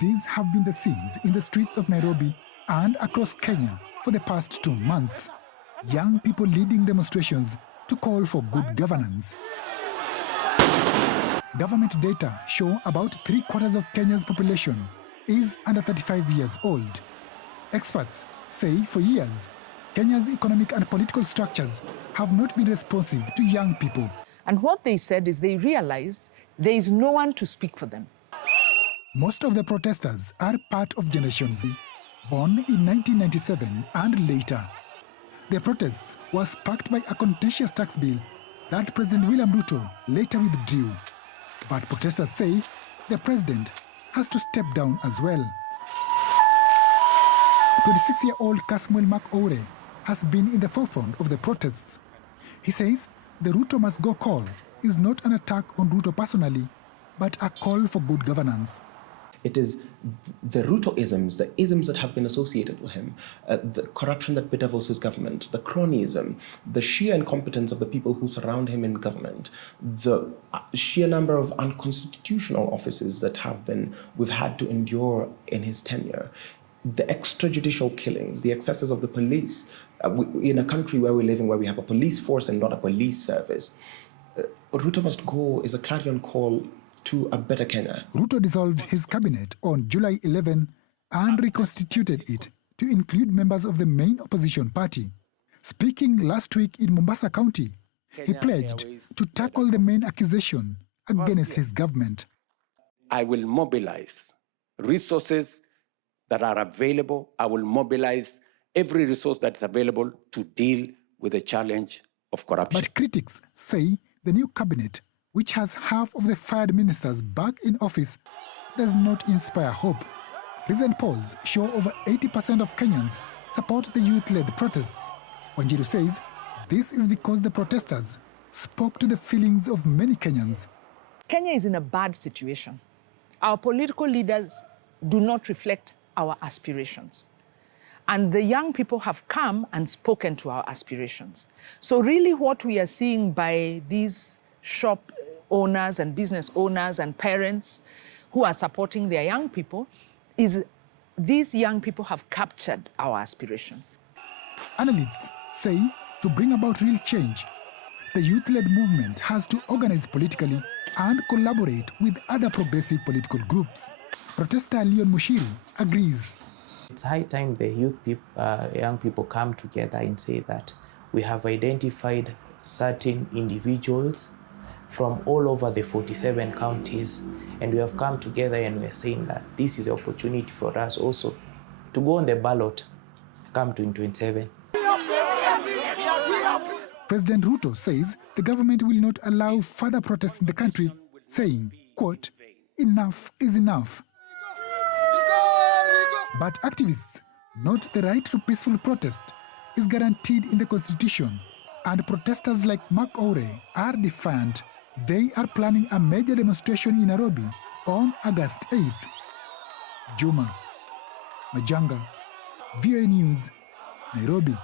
These have been the scenes in the streets of Nairobi and across Kenya for the past 2 months. Young people leading demonstrations to call for good governance. Government data show about 3/4 of Kenya's population is under 35 years old. Experts say for years, Kenya's economic and political structures have not been responsive to young people. And what they said is they realized there is no one to speak for them. Most of the protesters are part of Generation Z, born in 1997 and later. Their protests were sparked by a contentious tax bill that President William Ruto later withdrew. But protesters say the president has to step down as well. 26-year-old Kasmuel Makore has been in the forefront of the protests. He says the Ruto must go call is not an attack on Ruto personally, but a call for good governance. It is the Ruto-isms, the isms that have been associated with him, the corruption that bedevils his government, the cronyism, the sheer incompetence of the people who surround him in government, the sheer number of unconstitutional offices that we've had to endure in his tenure, the extrajudicial killings, the excesses of the police, in a country where we're living, where we have a police force and not a police service. Ruto must go is a clarion call to a better Kenya. Ruto dissolved his cabinet on July 11 and reconstituted it to include members of the main opposition party. Speaking last week in Mombasa County, he pledged to tackle the main accusation against his government. I will mobilize resources that are available. I will mobilize every resource that is available to deal with the challenge of corruption. But critics say the new cabinet, which has half of the fired ministers back in office, does not inspire hope. Recent polls show over 80% of Kenyans support the youth-led protests. Wanjiru says this is because the protesters spoke to the feelings of many Kenyans. Kenya is in a bad situation. Our political leaders do not reflect our aspirations. And the young people have come and spoken to our aspirations. So really what we are seeing by these shop owners and business owners and parents who are supporting their young people is these young people have captured our aspiration. Analysts say to bring about real change, the youth-led movement has to organize politically and collaborate with other progressive political groups. Protester Leon Mushiri agrees. It's high time the young people come together and say that we have identified certain individuals from all over the 47 counties, and we have come together and we're saying that this is the opportunity for us also to go on the ballot come 2027. President Ruto says the government will not allow further protests in the country, saying, quote, enough is enough. But activists note the right to peaceful protest is guaranteed in the Constitution, and protesters like Mark Ore are defiant. They are planning a major demonstration in Nairobi on August 8th. Juma Majanga, VOA News, Nairobi.